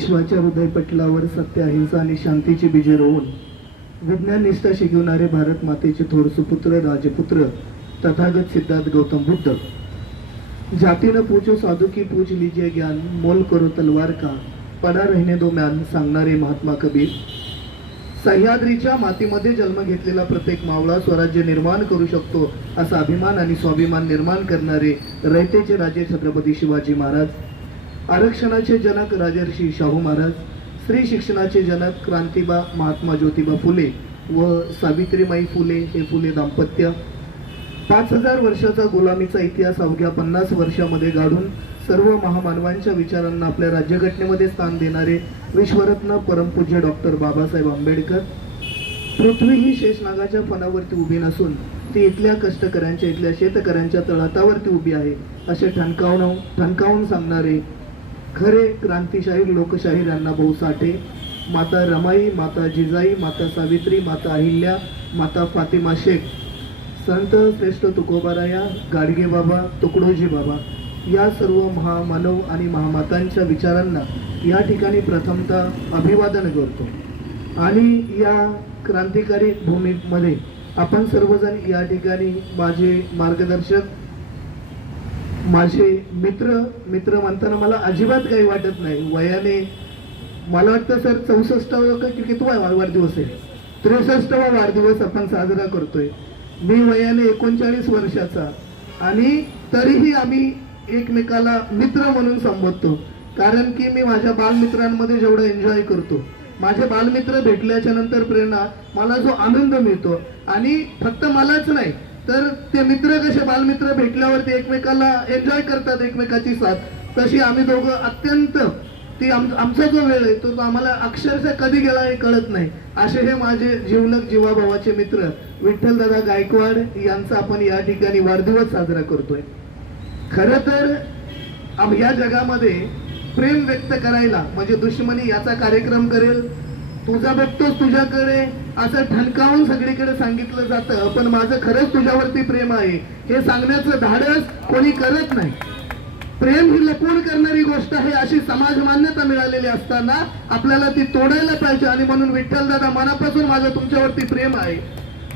विश्वाच्या हृदयपटलावर सत्य अहिंसा आणि शांतीची बीजे रोवून विज्ञान निष्ठा शिकवणारे भारत मातेचे थोर सुपुत्र राजपुत्र तथागत सिद्धार्थ गौतम बुद्ध जातीनं पूजो साधू की पूज लिजिये ज्ञान मोल करो तलवार का पडा रहने दो म्यान सांगणारे महात्मा कबीर सह्याद्रीच्या मातीमध्ये जन्म घेतलेला प्रत्येक मावळा स्वराज्य निर्माण करू शकतो असा अभिमान आणि स्वाभिमान निर्माण करणारे रयतेचे राजे छत्रपती शिवाजी महाराज आरक्षणाचे जनक राजर्षी शाहू महाराज स्त्री शिक्षणाचे जनक क्रांतिबा महात्मा ज्योतिबा फुले व सावित्रीबाई फुले हे फुले दाम्पत्य पाच हजार वर्षाचा गुलामीचा इतिहास अवघ्या पन्नास वर्षामध्ये गाडून सर्व महामानवांच्या विचारांना आपल्या राज्यघटनेमध्ये स्थान देणारे विश्वरत्न परमपूज्य डॉक्टर बाबासाहेब आंबेडकर पृथ्वी ही शेषनागाच्या फणावरती उभी नसून ती इथल्या कष्टकऱ्यांच्या इथल्या शेतकऱ्यांच्या तळातावरती उभी आहे असे ठणकावण ठणकावून सांगणारे खरे क्रांतिशाहीर लोकशाही यांना भाऊ साठे माता रमाई माता जिजाई माता सावित्री माता अहिल्या माता फातिमा शेख संत श्रेष्ठ तुकोबाराया गाडगे बाबा तुकडोजी बाबा या सर्व महामानव आणि महामातांच्या विचारांना या ठिकाणी प्रथमतः अभिवादन करतो आणि या क्रांतिकारी भूमीमध्ये आपण सर्वजण या ठिकाणी माझे मार्गदर्शक माझे मित्र मित्र म्हणताना मला अजिबात काही वाटत नाही वयाने मला वाटतं सर चौसष्टावा का कितवा वाढदिवस आहे त्रेसष्टावा वाढदिवस आपण साजरा करतोय मी वयाने एकोणचाळीस वर्षाचा आणि तरीही आम्ही एकमेकाला मित्र म्हणून संबोधतो कारण की मी माझ्या बालमित्रांमध्ये जेवढं एन्जॉय करतो माझे बालमित्र भेटल्याच्या नंतर प्रेरणा मला जो आनंद मिळतो आणि फक्त मलाच नाही तर ते मित्र कसे बालमित्र भेटल्यावरती एकमेकाला एन्जॉय करतात एकमेकाची साथ तशी आम्ही दोघं अत्यंत ती आमचा जो वेळ आहे तो आम्हाला अक्षरशः कधी गेला हे कळत नाही असे हे माझे जीवनक जीवाभावाचे मित्र विठ्ठलदादा गायकवाड यांचा आपण या ठिकाणी वाढदिवस साजरा करतोय खर तर या जगामध्ये प्रेम व्यक्त करायला म्हणजे दुश्मनी याचा कार्यक्रम करेल तुझा भक्त तुझ्याकडे असं ठणकावून सगळीकडे सांगितलं जातं पण माझं खरंच तुझ्यावरती प्रेम आहे हे सांगण्याचं धाडस कोणी करत नाही प्रेम ही लपवून करणारी गोष्ट आहे अशी समाज मान्यता मिळालेली असताना आपल्याला ती तोडायला पाहिजे आणि म्हणून विठ्ठलदादा मनापासून माझं तुमच्यावरती प्रेम आहे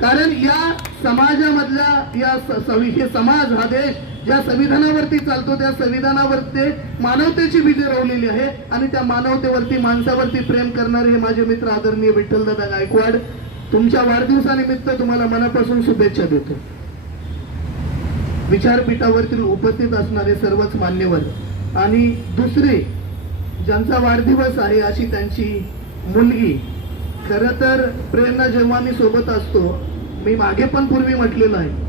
कारण या समाजामधल्या या हे समाज हा देश ज्या संविधानावरती चालतो त्या संविधानावरती मानवतेची विजय रोवलेली आहे आणि त्या मानवतेवरती माणसावरती प्रेम करणारे हे माझे मित्र आदरणीय विठ्ठलदादा गायकवाड तुमच्या वाढदिवसानिमित्त तुम्हाला मनापासून शुभेच्छा देतो विचारपीठावरती उपस्थित असणारे सर्वच मान्यवर आणि दुसरे ज्यांचा वाढदिवस आहे अशी त्यांची मुलगी खरं तर प्रेरणा जेव्हा मी सोबत असतो मी मागे पण पूर्वी म्हटलेलं आहे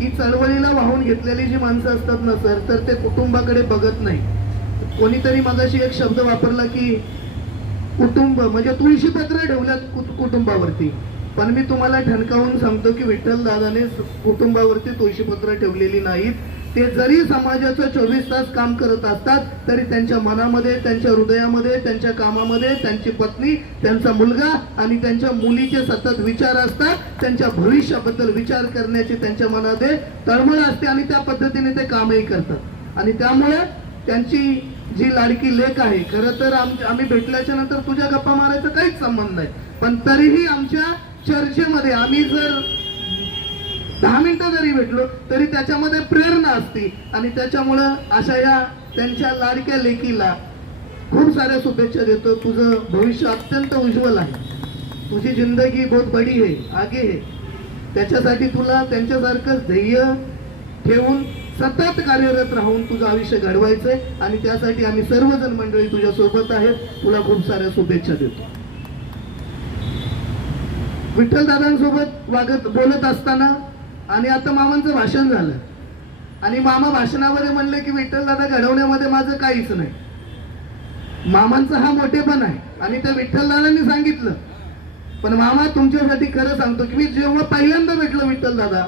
ही चळवळीला वाहून घेतलेली जी माणसं असतात ना सर तर ते कुटुंबाकडे बघत नाही कोणीतरी मगाशी एक शब्द वापरला की कुटुंब म्हणजे तुळशीपत्र ठेवल्यात कुटुंबावरती पण मी तुम्हाला ठणकावून सांगतो की विठ्ठल दादाने कुटुंबावरती तुळशीपत्र ठेवलेली नाहीत ते जरी समाजाचं चोवीस तास काम करत असतात तरी त्यांच्या मनामध्ये त्यांच्या हृदयामध्ये त्यांच्या कामामध्ये त्यांची पत्नी त्यांचा मुलगा आणि त्यांच्या मुलीचे सतत विचार असतात त्यांच्या भविष्याबद्दल विचार करण्याची त्यांच्या मनामध्ये तळमळ असते आणि त्या पद्धतीने ते कामही करतात आणि त्यामुळे त्यांची जी लाडकी लेख आहे खरं तर आम्ही भेटल्याच्या नंतर तुझ्या गप्पा मारायचा काहीच संबंध नाही पण तरीही आमच्या चर्चेमध्ये आम्ही जर दहा मिनिटं जरी भेटलो तरी त्याच्यामध्ये प्रेरणा असती आणि त्याच्यामुळं अशा या त्यांच्या लाडक्या लेकीला खूप साऱ्या शुभेच्छा देतो तुझं भविष्य अत्यंत उज्ज्वल आहे तुझी जिंदगी बहुत बडी आहे आगे आहे त्याच्यासाठी तुला त्यांच्यासारखं ध्येय ठेवून सतत कार्यरत राहून तुझं आयुष्य घडवायचंय आणि त्यासाठी आम्ही सर्वजण मंडळी तुझ्या सोबत आहेत तुला खूप साऱ्या शुभेच्छा देतो विठ्ठलदादांसोबत दादांसोबत वागत बोलत असताना आणि आता मामांचं भाषण झालं आणि मामा भाषणामध्ये म्हणले की विठ्ठल दादा घडवण्यामध्ये माझं काहीच नाही मामांचं हा मोठेपण आहे आणि त्या विठ्ठलदादांनी सांगितलं पण मामा तुमच्यासाठी खरं सांगतो की मी जेव्हा पहिल्यांदा भेटलो विठ्ठल दादा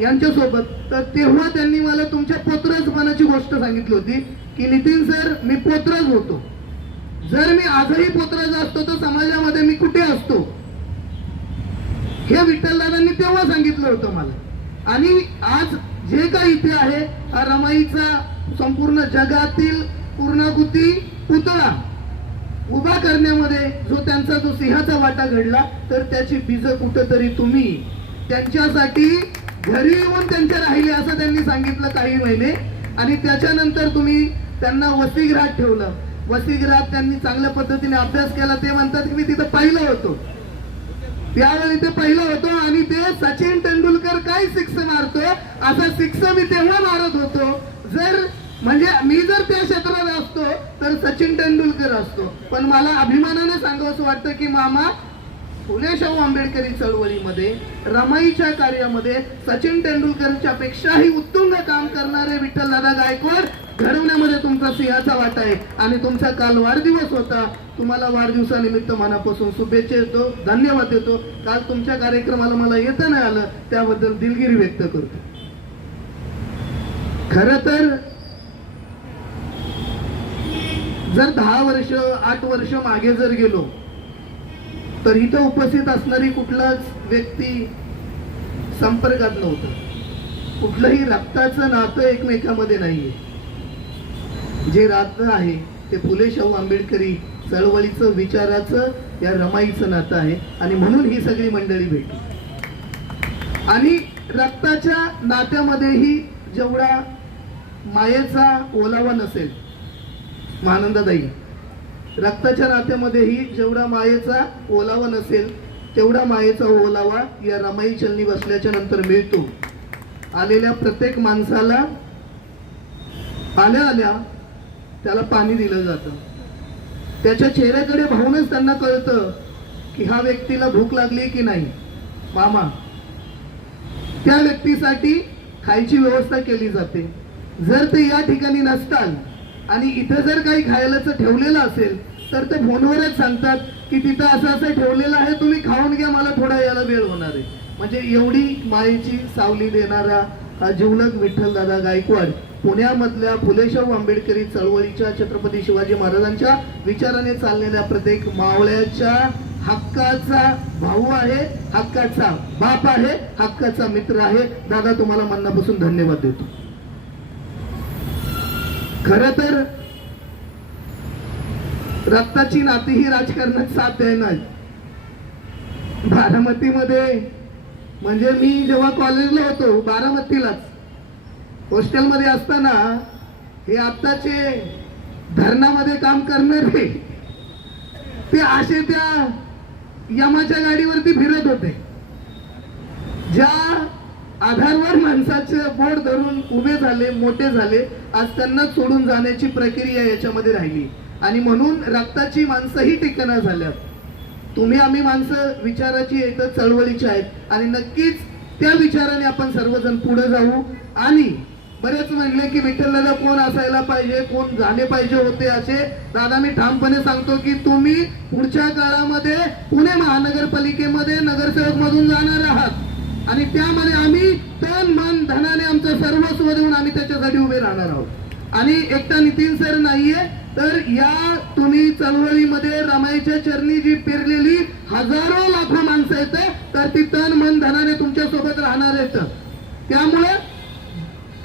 यांच्यासोबत तर तेव्हा त्यांनी मला तुमच्या पोत्रजपणाची गोष्ट सांगितली होती की नितीन सर मी पोत्रज होतो जर मी आजही पोत्रज असतो तर समाजामध्ये मी कुठे असतो हे दादांनी तेव्हा सांगितलं होतं मला आणि आज जे काही इथे आहे हा रमाईचा संपूर्ण जगातील पूर्णाकृती पुतळा उभा करण्यामध्ये जो त्यांचा जो सिंहाचा वाटा घडला तर त्याची बीज कुठंतरी तुम्ही त्यांच्यासाठी घरी येऊन त्यांच्या राहिले असं त्यांनी सांगितलं काही महिने आणि त्याच्यानंतर तुम्ही त्यांना वसतिगृहात ठेवलं वसतिगृहात त्यांनी चांगल्या पद्धतीने अभ्यास केला ते म्हणतात की मी तिथं पाहिलं होतो त्यावेळी ते पहिलं होतो आणि ते सचिन तेंडुलकर काय सिक्स मारतो असं सिक्स मी तेव्हा मारत होतो जर म्हणजे मी जर त्या क्षेत्रात असतो तर सचिन तेंडुलकर असतो पण मला अभिमानाने असं वाटतं की मामा फुलेशाहू आंबेडकरी चळवळीमध्ये रमाईच्या कार्यामध्ये सचिन तेंडुलकरच्या पेक्षाही उत्तुंग काम करणारे विठ्ठलदादा गायकवाड घडवण्यामध्ये तुमचा सिंहाचा वाटा आहे आणि तुमचा काल वाढदिवस होता तुम्हाला वाढदिवसानिमित्त मनापासून शुभेच्छा देतो धन्यवाद देतो काल तुमच्या कार्यक्रमाला मला येता नाही आलं त्याबद्दल दिलगिरी व्यक्त करतो खर तर जर दहा वर्ष आठ वर्ष मागे जर गेलो तर इथं उपस्थित असणारी कुठलाच व्यक्ती संपर्कात नव्हतं कुठलंही रक्ताचं नातं एकमेकामध्ये नाहीये जे रात्र आहे ते फुले शाहू आंबेडकरी चळवळीचं विचाराचं या रमाईचं नातं आहे आणि म्हणून ही सगळी मंडळी भेटली आणि रक्ताच्या नात्यामध्येही जेवढा मायेचा ओलावा नसेल दाई रक्ताच्या नात्यामध्येही जेवढा मायेचा ओलावा नसेल तेवढा मायेचा ओलावा या रमाई चलनी बसल्याच्या नंतर मिळतो आलेल्या प्रत्येक माणसाला आल्या आल्या त्याला पाणी दिलं जातं त्याच्या चेहऱ्याकडे पाहूनच त्यांना कळतं की हा व्यक्तीला भूक लागली की नाही मामा त्या व्यक्तीसाठी खायची व्यवस्था केली जाते जर ते या ठिकाणी नसताल आणि इथं जर काही खायलाच ठेवलेलं असेल तर ते फोनवरच सांगतात की तिथं असं असं ठेवलेलं आहे तुम्ही खाऊन घ्या मला थोडा याला वेळ होणार आहे म्हणजे एवढी मायेची सावली देणारा हा विठ्ठल दादा गायकवाड पुण्यामधल्या फुलेशाहू आंबेडकरी चळवळीच्या छत्रपती शिवाजी महाराजांच्या विचाराने चाललेल्या प्रत्येक मावळ्याच्या हक्काचा भाऊ आहे हक्काचा बाप आहे हक्काचा मित्र आहे दादा तुम्हाला मनापासून धन्यवाद देतो खर तर रक्ताची नाती ही राजकारणात साथ देणार बारामतीमध्ये म्हणजे मी जेव्हा कॉलेजला होतो बारामतीलाच हॉस्टेलमध्ये असताना हे आत्ताचे धरणामध्ये काम करणारे ते असे त्या यमाच्या गाडीवरती फिरत होते ज्या आधारवर माणसाचे बोट धरून उभे झाले मोठे झाले आज त्यांना सोडून जाण्याची प्रक्रिया याच्यामध्ये राहिली आणि म्हणून रक्ताची माणसंही टिकना झाल्यात तुम्ही आम्ही माणसं विचाराची आहेत चळवळीची आहेत आणि नक्कीच त्या विचाराने आपण सर्वजण पुढे जाऊ आणि बरेच म्हणले की विठ्ठलला कोण असायला पाहिजे कोण झाले पाहिजे होते असे दादा मी ठामपणे सांगतो की तुम्ही पुढच्या काळामध्ये पुणे महानगरपालिकेमध्ये नगरसेवक मधून जाणार आहात आणि त्यामध्ये आम्ही तन मन धनाने आमचं सर्वस्व देऊन आम्ही त्याच्यासाठी उभे राहणार आहोत आणि एकटा नितीन सर नाहीये तर या तुम्ही चळवळीमध्ये रमाईच्या चरणी जी पेरलेली हजारो लाखो माणसं येत तर ती तन मन धनाने तुमच्या सोबत राहणार आहेत त्यामुळे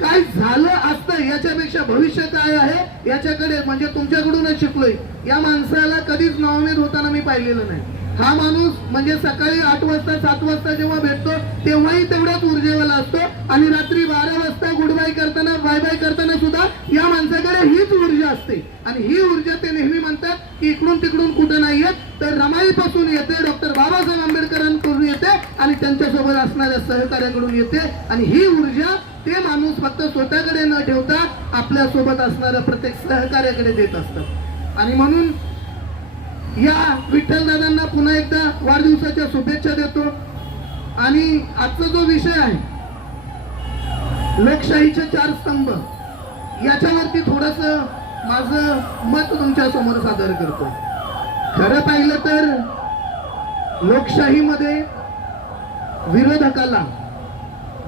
काय झालं असतं याच्यापेक्षा भविष्य काय आहे याच्याकडे म्हणजे तुमच्याकडूनच शिकलोय या माणसाला कधीच नवमेद होताना मी पाहिलेलं नाही हा माणूस म्हणजे सकाळी आठ वाजता सात वाजता जेव्हा भेटतो तेव्हाही तेवढाच ऊर्जेवाला असतो आणि रात्री बारा वाजता गुड बाय करताना बाय बाय करताना सुद्धा या माणसाकडे हीच ऊर्जा असते आणि ही ऊर्जा ते नेहमी म्हणतात की इकडून तिकडून कुठं नाही येत तर रमाईपासून येते डॉक्टर बाबासाहेब आंबेडकरांकडून येते आणि त्यांच्यासोबत असणाऱ्या सहकार्याकडून येते आणि ही ऊर्जा ते माणूस फक्त स्वतःकडे न ठेवता आपल्या सोबत असणाऱ्या प्रत्येक सहकार्याकडे देत असतात आणि म्हणून या विठ्ठलदादांना पुन्हा एकदा वाढदिवसाच्या शुभेच्छा देतो आणि आजचा जो विषय आहे लोकशाहीचे चार स्तंभ याच्यावरती थोडस माझं मत तुमच्या समोर सादर करतो खरं पाहिलं तर लोकशाहीमध्ये विरोधकाला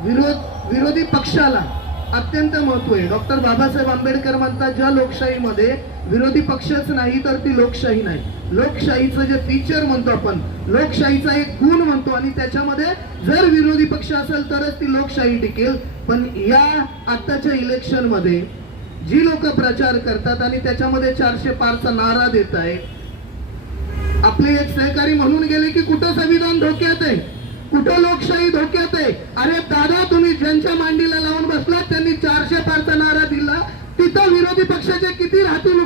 विरोध विरोधी पक्षाला अत्यंत महत्व आहे डॉक्टर बाबासाहेब आंबेडकर म्हणतात ज्या लोकशाहीमध्ये विरोधी पक्षच नाही तर ती लोकशाही नाही लोकशाहीचं जे फीचर म्हणतो आपण लोकशाहीचा एक गुण म्हणतो आणि त्याच्यामध्ये जर विरोधी पक्ष असेल तरच ती लोकशाही टिकेल पण या आत्ताच्या मध्ये जी लोक प्रचार करतात आणि त्याच्यामध्ये चारशे पारचा नारा देत आहेत आपले एक सहकारी म्हणून गेले की कुठं संविधान धोक्यात आहे कुठं लोकशाही धोक्यात आहे अरे दादा तुम्ही ज्यांच्या मांडीला लावून बसलात त्यांनी चारशे पारचा नारा दिला तिथं विरोधी पक्षाचे किती राहतील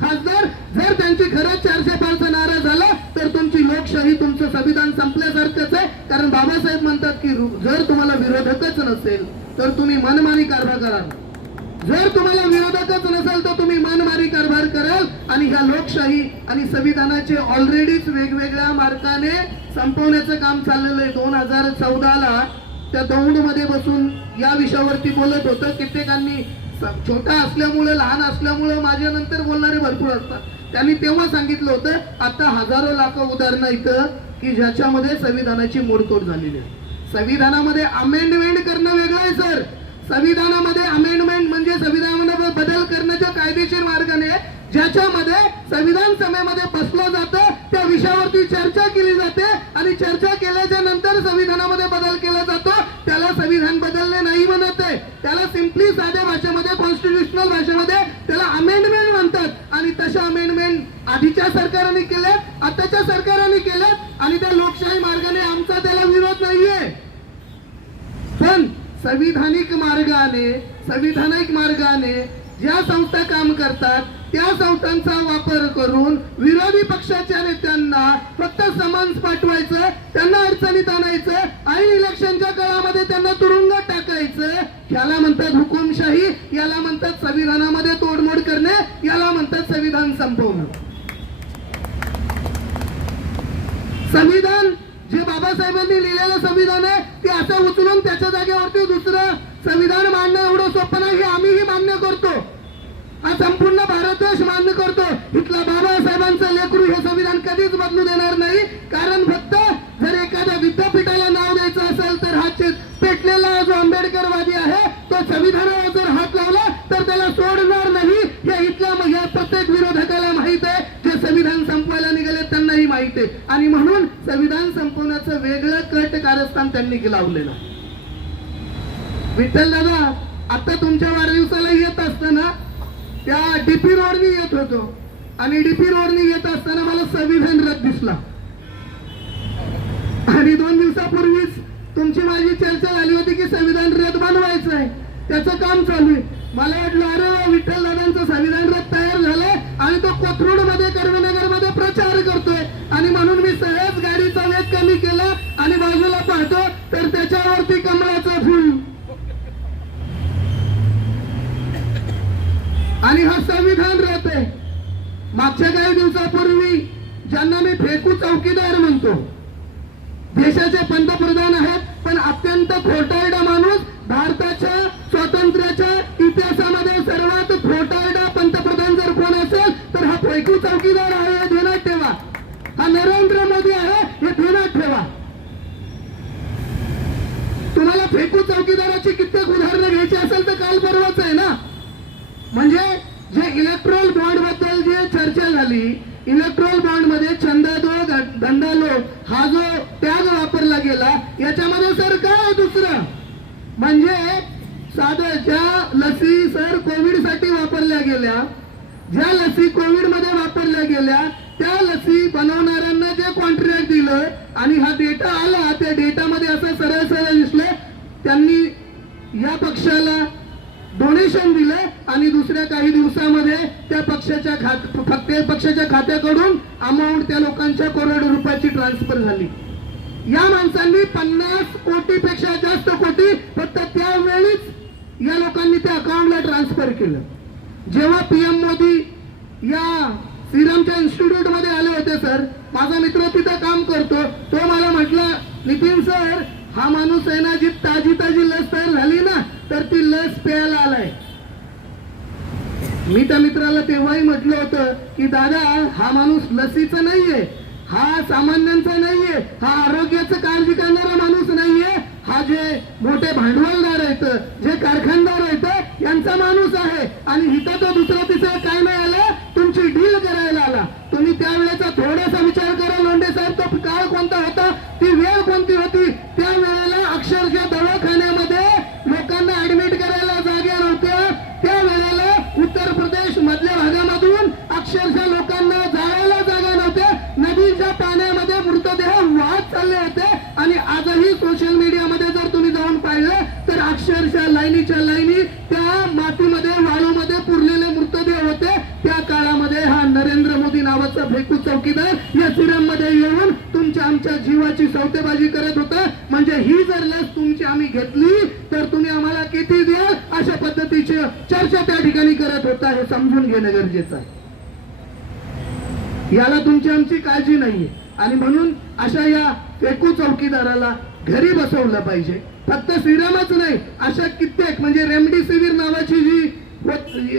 खासदार जर त्यांची खरंच चारशे पारचा नारा झाला तर तुमची लोकशाही तुमचं संविधान संपल्यासारखंच आहे कारण बाबासाहेब म्हणतात की जर तुम्हाला विरोधकच नसेल तर तुम्ही मनमानी कारभार करा जर तुम्हाला विरोधातच नसेल तर तुम्ही मानमारी कारभार कराल आणि ह्या लोकशाही आणि संविधानाचे ऑलरेडीच वेगवेगळ्या मार्गाने संपवण्याचं काम चाललेलं आहे दोन हजार चौदाला त्या मध्ये बसून या विषयावरती बोलत होतं कित्येकांनी छोटा असल्यामुळं लहान असल्यामुळं माझ्यानंतर बोलणारे भरपूर असतात त्यांनी तेव्हा सांगितलं होतं आता हजारो लाख उदाहरणं इथं की ज्याच्यामध्ये संविधानाची मोडतोड झालेली आहे संविधानामध्ये अमेंडमेंट करणं वेगळं आहे सर संविधानामध्ये अमेंडमेंट म्हणजे संविधानामध्ये बदल करण्याच्या कायदेशीर मार्गाने ज्याच्यामध्ये संविधान सभेमध्ये बसलं जातं त्या विषयावरती चर्चा केली जाते आणि चर्चा केल्याच्या नंतर संविधानामध्ये बदल केला जातो त्याला संविधान बदलणे नाही म्हणत आहे त्याला सिम्पली साध्या भाषेमध्ये कॉन्स्टिट्युशनल भाषेमध्ये त्याला अमेंडमेंट म्हणतात आणि तशा अमेंडमेंट आधीच्या सरकारने केल्यात आताच्या सरकारांनी केल्यात आणि त्या लोकशाही मार्गाने आमचा त्याला विरोध नाहीये संविधानिक मार्गाने संविधानिक मार्गाने ज्या संस्था काम करतात त्या संस्थांचा वापर करून विरोधी पक्षाच्या नेत्यांना फक्त समन्स पाठवायचं त्यांना अडचणीत आणायचं आणि इलेक्शनच्या काळामध्ये त्यांना तुरुंगात टाकायचं याला म्हणतात हुकुमशाही याला म्हणतात संविधानामध्ये तोडमोड करणे याला म्हणतात संविधान संपवणं संविधान जे बाबासाहेबांनी लिहिलेलं संविधान आहे ते आता उचलून त्याच्या जागेवरती दुसरं संविधान मांडणं एवढं सोपं नाही हे आम्हीही मान्य करतो हा संपूर्ण भारत देश मान्य करतो इथला बाबासाहेबांचं लेकरू हे संविधान कधीच बदलू देणार नाही कारण फक्त जर एखाद्या विद्यापीठाला नाव द्यायचं असेल तर हा पेटलेला जो आंबेडकरवादी आहे तो संविधानावर जर हात लावला तर त्याला सोडणार नाही हे इथल्या प्रत्येक विरोधकाला माहित आहे जे संविधान संपवायला निघाले त्यांनाही माहित आहे आणि म्हणून संविधान वेगळं कट कारस्थान त्यांनी लावलेलं विठ्ठल दादा आता तुमच्या वाढदिवसाला येत असताना त्या डीपी रोडनी येत होतो आणि डीपी रोडनी येत असताना मला संविधान रथ दिसला आणि दोन दिवसापूर्वीच तुमची माझी चर्चा झाली होती की संविधान रथ बनवायचं आहे त्याचं काम चालू आहे मला वाटलं अरे विठ्ठल दादांचं संविधान रथ तयार झालंय आणि तो कोथरूड मध्ये कर्मनगर मध्ये प्रचार करतोय आणि म्हणून मी पाहतो तर त्याच्यावरती कमळाचं फुल आणि हा संविधान राहते मागच्या काही दिवसापूर्वी ज्यांना मी फेकू चौकीदार म्हणतो देशाचे पंतप्रधान आहेत पण अत्यंत खोटारडा माणूस भारताच्या स्वातंत्र्याच्या इतिहासामध्ये सर्वात खोटारडा पंतप्रधान जर कोण असेल तर हा फेकू चौकीदार इलेक्ट्रॉल बरोबरच आहे ना म्हणजे जे इलेक्ट्रॉल बॉन्ड बद्दल जे चर्चा झाली इलेक्ट्रॉल बॉन्ड मध्ये छंदादो दंडालो हा जो त्याग वापरला गेला याच्यामध्ये सर काय दुसरं म्हणजे साधं ज्या लसी सर कोविडसाठी वापरल्या गेल्या ज्या लसी कोविडमध्ये वापरल्या गेल्या त्या लसी बनवणाऱ्यांना जे कॉन्ट्रॅक्ट दिलं आणि हा डेटा आला त्या डेटामध्ये असं सरळ सरळ दिसलं त्यांनी या पक्षाला डोनेशन दिले आणि दुसऱ्या काही दिवसामध्ये त्या पक्षाच्या खात फक्त पक्षाच्या खात्याकडून अमाऊंट त्या लोकांच्या करोड रुपयाची ट्रान्सफर झाली या माणसांनी पन्नास पेक्षा जास्त कोटी फक्त त्यावेळीच या लोकांनी त्या अकाउंटला ट्रान्सफर केलं जेव्हा पीएम मोदी या श्रीरामच्या इन्स्टिट्यूट मध्ये आले होते सर माझा मित्र तिथं काम करतो तो मला म्हटला नितीन सर हा माणूस आहे ना जी ताजी ताजी लस तयार झाली ना तर ती लस प्यायला आलाय मी त्या मित्राला तेव्हाही म्हटलं होतं की दादा हा माणूस लसीचा नाहीये हा सामान्यांचा नाहीये हा आरोग्याचं काळजी करणारा माणूस नाहीये हा जे मोठे भांडवलदार आहेत जे कारखानदार आहेत यांचा माणूस आहे आणि इथं तो दुसरा तिसरा काय नाही आला तुमची डील करायला आला तुम्ही त्यावेळेचा थोडासा विचार करा लोंडे साहेब तो काळ कोणता होता ती वेळ कोणती होती त्या वेळेला अक्षरशः दवाखान्यामध्ये अक्षरशः लोकांना जायला जागा नव्हते नदीच्या पाण्यामध्ये मृतदेह वाहत चालले होते आणि आजही सोशल मीडियामध्ये जर तुम्ही जाऊन पाहिलं तर अक्षरशः लाईनीच्या लाईनी त्या मातीमध्ये वाळूमध्ये पुरलेले मृतदेह होते त्या काळामध्ये हा नरेंद्र मोदी नावाचा फेकू चौकीदार या सिरममध्ये येऊन तुमच्या आमच्या जीवाची सौतेबाजी करत होता म्हणजे ही जर लस तुमची आम्ही घेतली तर तुम्ही आम्हाला किती द्याल अशा पद्धतीची चर्चा त्या ठिकाणी करत होता हे समजून घेणं गरजेचं आहे याला तुमची आमची काळजी नाहीये आणि म्हणून अशा या एकू चौकीदाराला घरी बसवलं पाहिजे फक्त श्रीरामच नाही अशा कित्येक म्हणजे रेमडेसिवीर नावाची जी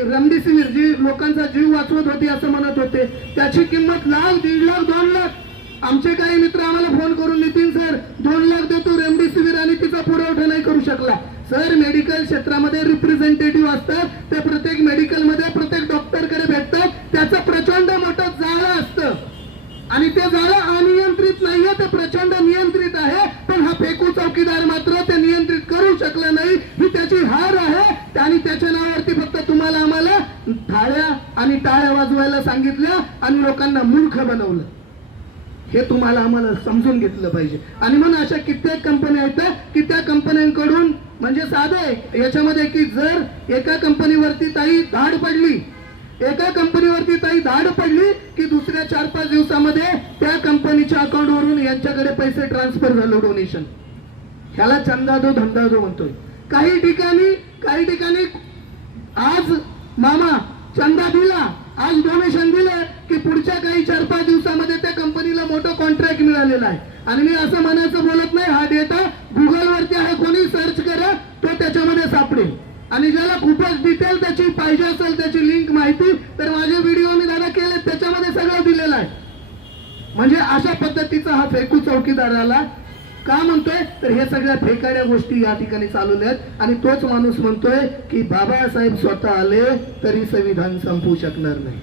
रेमडेसिवीर जी लोकांचा जीव वाचवत होती असं म्हणत होते त्याची किंमत लाख दीड लाख दोन लाख आमचे काही मित्र आम्हाला फोन करून नितीन सर दोन लाख देतो रेमडेसिवीर आणि तिचा पुरवठा नाही करू शकला सर मेडिकल क्षेत्रामध्ये रिप्रेझेंटेटिव्ह असतात ते प्रत्येक मेडिकल मध्ये प्रत्येक डॉक्टरकडे भेटतात त्याचं प्रचंड मोठं जाळं असतं आणि ते जाळं अनियंत्रित नाहीये ते प्रचंड नियंत्रित आहे पण हा फेकू चौकीदार मात्र ते नियंत्रित करू शकला नाही ही त्याची हार आहे आणि त्याच्या नावावरती फक्त तुम्हाला आम्हाला थाळ्या आणि टाळ्या वाजवायला सांगितल्या आणि लोकांना मूर्ख बनवलं हे तुम्हाला आम्हाला समजून घेतलं पाहिजे आणि म्हणून अशा कित्येक म्हणजे साधे याच्यामध्ये की जर एका कंपनीवरती ताई धाड पडली एका कंपनीवरती ताई धाड पडली की दुसऱ्या चार पाच दिवसामध्ये त्या कंपनीच्या अकाउंटवरून यांच्याकडे पैसे ट्रान्सफर झालं डोनेशन ह्याला चंदा दो धंदा दो म्हणतोय काही ठिकाणी काही ठिकाणी आज मामा चंदा दिला आज डोनेशन दिलं की पुढच्या काही चार पाच दिवसामध्ये त्या कंपनीला मोठं कॉन्ट्रॅक्ट मिळालेला आहे आणि मी असं म्हणायचं बोलत नाही हा डेटा गुगलवरती आहे कोणी सर्च करा तो त्याच्यामध्ये सापडेल आणि ज्याला खूपच डिटेल त्याची पाहिजे असेल त्याची लिंक माहिती तर माझे व्हिडिओ मी दादा केले त्याच्यामध्ये सगळं दिलेलं आहे म्हणजे अशा पद्धतीचा हा फेकू चौकीदाराला का म्हणतोय तर हे सगळ्या फेकाड्या गोष्टी या ठिकाणी चालवल्या आहेत आणि तोच माणूस म्हणतोय की बाबासाहेब स्वतः आले तरी संविधान संपू शकणार नाही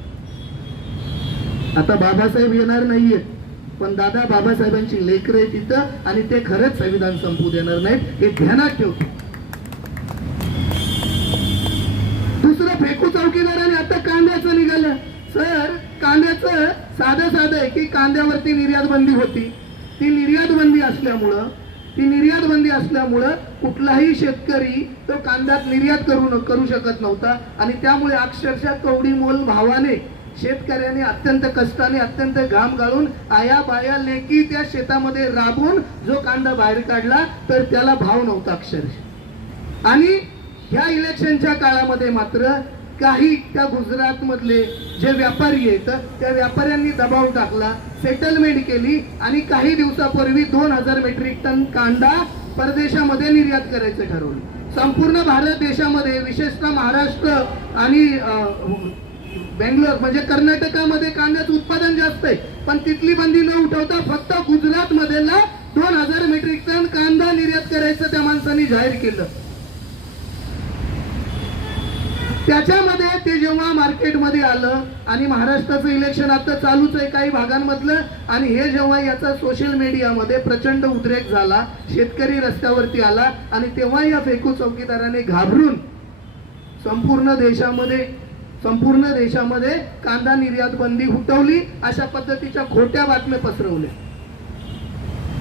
आता बाबासाहेब येणार नाहीये पण दादा बाबासाहेबांची लेकर आहे तिथं आणि ते खरंच संविधान संपू देणार नाहीत हे ध्यानात ठेवतो दुसरं फेकू चौकीदाराने आता कांद्याचं निघालं सर कांद्याचं साधं साधं आहे की कांद्यावरती निर्यात बंदी होती ती निर्यात बंदी असल्यामुळं ती निर्यात बंदी असल्यामुळं कुठलाही शेतकरी तो कांद्यात निर्यात करू करू शकत नव्हता आणि त्यामुळे अक्षरशः कवडीमोल भावाने शेतकऱ्याने अत्यंत कष्टाने अत्यंत घाम गाळून आया बाया लेकी त्या शेतामध्ये राबून जो कांदा बाहेर काढला तर त्याला भाव नव्हता अक्षरशः आणि ह्या इलेक्शनच्या काळामध्ये मात्र काही त्या गुजरात मधले जे व्यापारी आहेत त्या व्यापाऱ्यांनी दबाव टाकला सेटलमेंट केली आणि काही दिवसापूर्वी दोन हजार मेट्रिक टन कांदा परदेशामध्ये निर्यात करायचं ठरवलं संपूर्ण भारत देशामध्ये विशेषतः महाराष्ट्र आणि बेंगलोर म्हणजे कर्नाटकामध्ये कांद्याचं उत्पादन जास्त आहे पण तिथली बंदी न उठवता फक्त गुजरात मध्ये दोन हजार मेट्रिक टन कांदा निर्यात करायचं त्या माणसांनी जाहीर केलं त्याच्यामध्ये ते जेव्हा मार्केटमध्ये आलं आणि महाराष्ट्राचं इलेक्शन आता चालूच आहे काही भागांमधलं आणि हे जेव्हा याचा सोशल मीडियामध्ये प्रचंड उद्रेक झाला शेतकरी रस्त्यावरती आला आणि तेव्हा या फेकू चौकीदाराने घाबरून संपूर्ण देशामध्ये संपूर्ण देशामध्ये कांदा निर्यात बंदी हुटवली अशा पद्धतीच्या खोट्या बातम्या पसरवल्या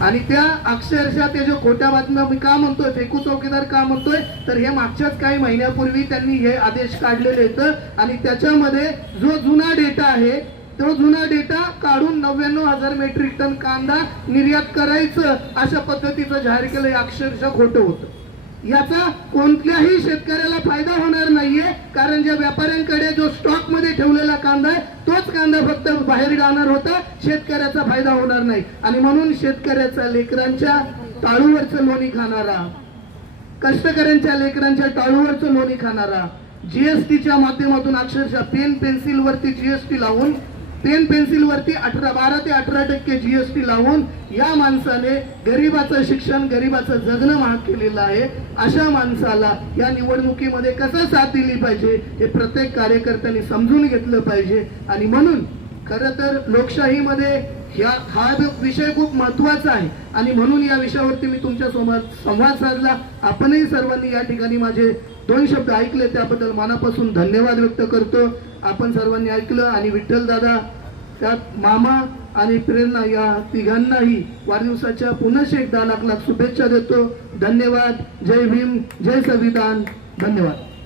आणि त्या अक्षरशः ते जे खोट्या बातम्या मी का म्हणतोय फेकू चौकीदार का म्हणतोय तर हे मागच्याच काही महिन्यापूर्वी त्यांनी हे आदेश काढलेले आहेत आणि त्याच्यामध्ये जो जुना डेटा आहे तो जुना डेटा काढून नव्याण्णव हजार मेट्रिक टन कांदा निर्यात करायचं अशा पद्धतीचं जाहीर केलं हे अक्षरशः खोटं होतं याचा कोणत्याही शेतकऱ्याला फायदा होणार नाहीये कारण ज्या व्यापाऱ्यांकडे जो स्टॉक मध्ये ठेवलेला कांदा आहे तोच कांदा फक्त बाहेर जाणार होता शेतकऱ्याचा फायदा होणार नाही आणि म्हणून शेतकऱ्याचा लेकरांच्या टाळूवरचं लोणी खाणारा कष्टकऱ्यांच्या लेकरांच्या टाळूवरचं लोणी खाणारा जीएसटीच्या माध्यमातून अक्षरशः पेन पेन्सिल वरती जीएसटी लावून पेन पेन्सिलवरती अठरा बारा ते अठरा टक्के जी एस टी लावून या माणसाने गरिबाचं शिक्षण गरिबाचं जगणं महाग केलेलं आहे अशा माणसाला या निवडणुकीमध्ये कसं साथ दिली पाहिजे हे प्रत्येक कार्यकर्त्यांनी समजून घेतलं पाहिजे आणि म्हणून खर तर लोकशाहीमध्ये ह्या हा विषय खूप महत्वाचा आहे आणि म्हणून या विषयावरती मी तुमच्या सोबत संवाद साधला आपणही सर्वांनी या ठिकाणी माझे दोन शब्द ऐकले त्याबद्दल मनापासून धन्यवाद व्यक्त करतो आपण सर्वांनी ऐकलं आणि विठ्ठल दादा त्यात मामा आणि प्रेरणा या तिघांनाही वाढदिवसाच्या पुनश एकदा लाख लाख शुभेच्छा देतो धन्यवाद जय भीम जय संविधान धन्यवाद